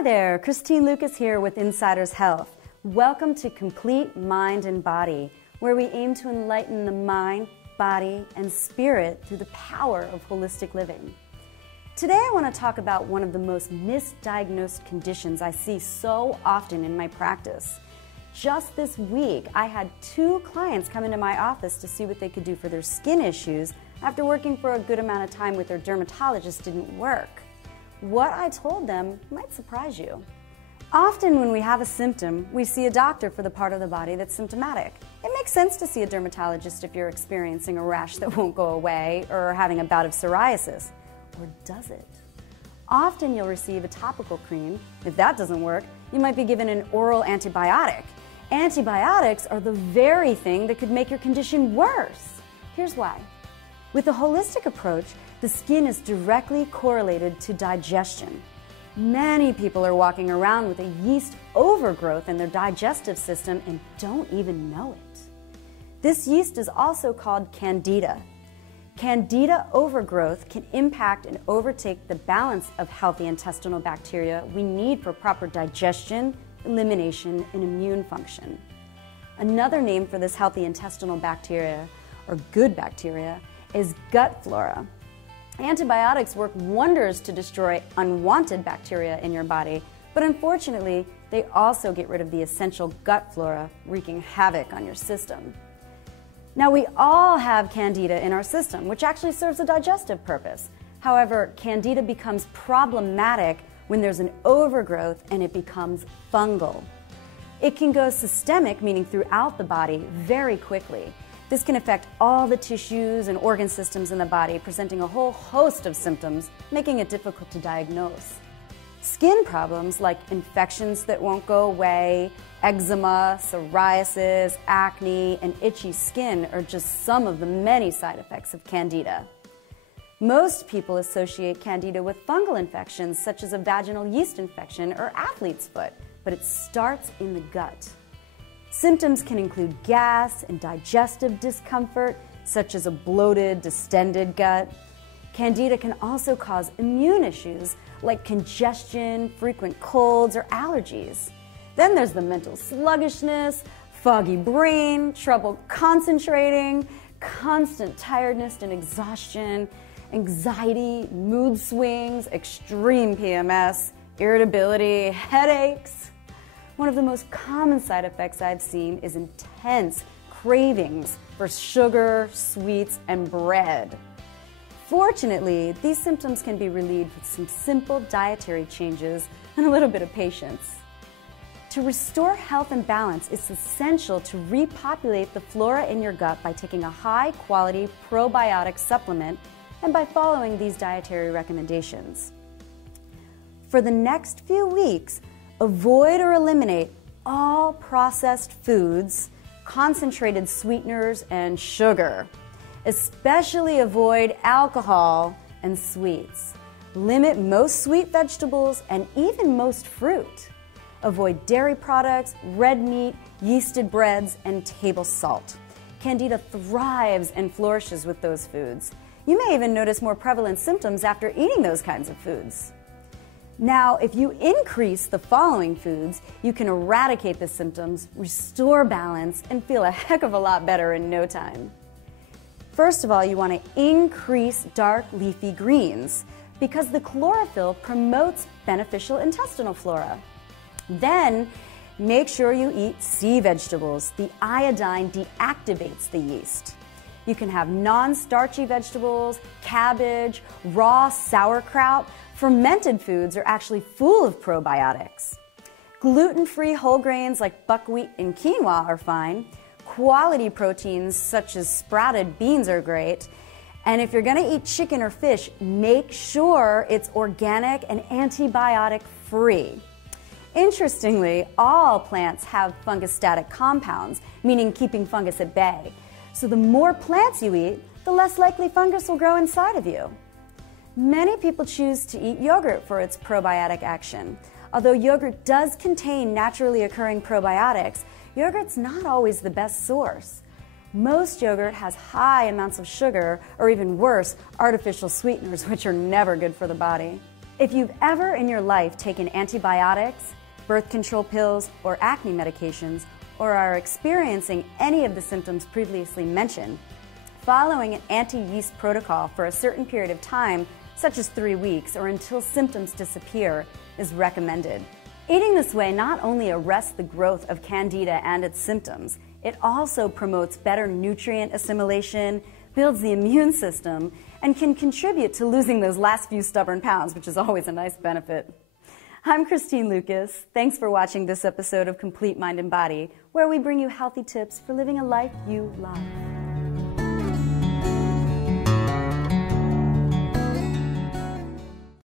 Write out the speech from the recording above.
Hi there, Christine Lucas here with Insiders Health. Welcome to Complete Mind and Body, where we aim to enlighten the mind, body, and spirit through the power of holistic living. Today I want to talk about one of the most misdiagnosed conditions I see so often in my practice. Just this week, I had 2 clients come into my office to see what they could do for their skin issues after working for a good amount of time with their dermatologist didn't work. What I told them might surprise you. Often when we have a symptom, we see a doctor for the part of the body that's symptomatic. It makes sense to see a dermatologist if you're experiencing a rash that won't go away or having a bout of psoriasis. Or does it? Often you'll receive a topical cream. If that doesn't work, you might be given an oral antibiotic. Antibiotics are the very thing that could make your condition worse. Here's why. With a holistic approach, the skin is directly correlated to digestion. Many people are walking around with a yeast overgrowth in their digestive system and don't even know it. This yeast is also called candida. Candida overgrowth can impact and overtake the balance of healthy intestinal bacteria we need for proper digestion, elimination, and immune function. Another name for this healthy intestinal bacteria, or good bacteria, is gut flora. Antibiotics work wonders to destroy unwanted bacteria in your body, but unfortunately, they also get rid of the essential gut flora, wreaking havoc on your system. Now, we all have candida in our system, which actually serves a digestive purpose. However, candida becomes problematic when there's an overgrowth and it becomes fungal. It can go systemic, meaning throughout the body, very quickly. This can affect all the tissues and organ systems in the body, presenting a whole host of symptoms, making it difficult to diagnose. Skin problems like infections that won't go away, eczema, psoriasis, acne, and itchy skin are just some of the many side effects of candida. Most people associate candida with fungal infections such as a vaginal yeast infection or athlete's foot, but it starts in the gut. Symptoms can include gas and digestive discomfort, such as a bloated, distended gut. Candida can also cause immune issues like congestion, frequent colds, or allergies. Then there's the mental sluggishness, foggy brain, trouble concentrating, constant tiredness and exhaustion, anxiety, mood swings, extreme PMS, irritability, headaches. One of the most common side effects I've seen is intense cravings for sugar, sweets, and bread. Fortunately, these symptoms can be relieved with some simple dietary changes and a little bit of patience. To restore health and balance, it's essential to repopulate the flora in your gut by taking a high-quality probiotic supplement and by following these dietary recommendations. For the next few weeks, avoid or eliminate all processed foods, concentrated sweeteners, and sugar. Especially avoid alcohol and sweets. Limit most sweet vegetables and even most fruit. Avoid dairy products, red meat, yeasted breads, and table salt. Candida thrives and flourishes with those foods. You may even notice more prevalent symptoms after eating those kinds of foods. Now, if you increase the following foods, you can eradicate the symptoms, restore balance, and feel a heck of a lot better in no time. First of all, you want to increase dark leafy greens because the chlorophyll promotes beneficial intestinal flora. Then, make sure you eat sea vegetables. The iodine deactivates the yeast. You can have non-starchy vegetables, cabbage, raw sauerkraut. Fermented foods are actually full of probiotics. Gluten-free whole grains like buckwheat and quinoa are fine. Quality proteins such as sprouted beans are great. And if you're going to eat chicken or fish, make sure it's organic and antibiotic-free. Interestingly, all plants have fungostatic compounds, meaning keeping fungus at bay. So the more plants you eat, the less likely fungus will grow inside of you. Many people choose to eat yogurt for its probiotic action. Although yogurt does contain naturally occurring probiotics, yogurt's not always the best source. Most yogurt has high amounts of sugar, or even worse, artificial sweeteners, which are never good for the body. If you've ever in your life taken antibiotics, birth control pills, or acne medications, or are experiencing any of the symptoms previously mentioned, following an anti-yeast protocol for a certain period of time, such as 3 weeks or until symptoms disappear, is recommended. Eating this way not only arrests the growth of Candida and its symptoms, it also promotes better nutrient assimilation, builds the immune system, and can contribute to losing those last few stubborn pounds, which is always a nice benefit. I'm Christine Lucas. Thanks for watching this episode of Complete Mind and Body, where we bring you healthy tips for living a life you love.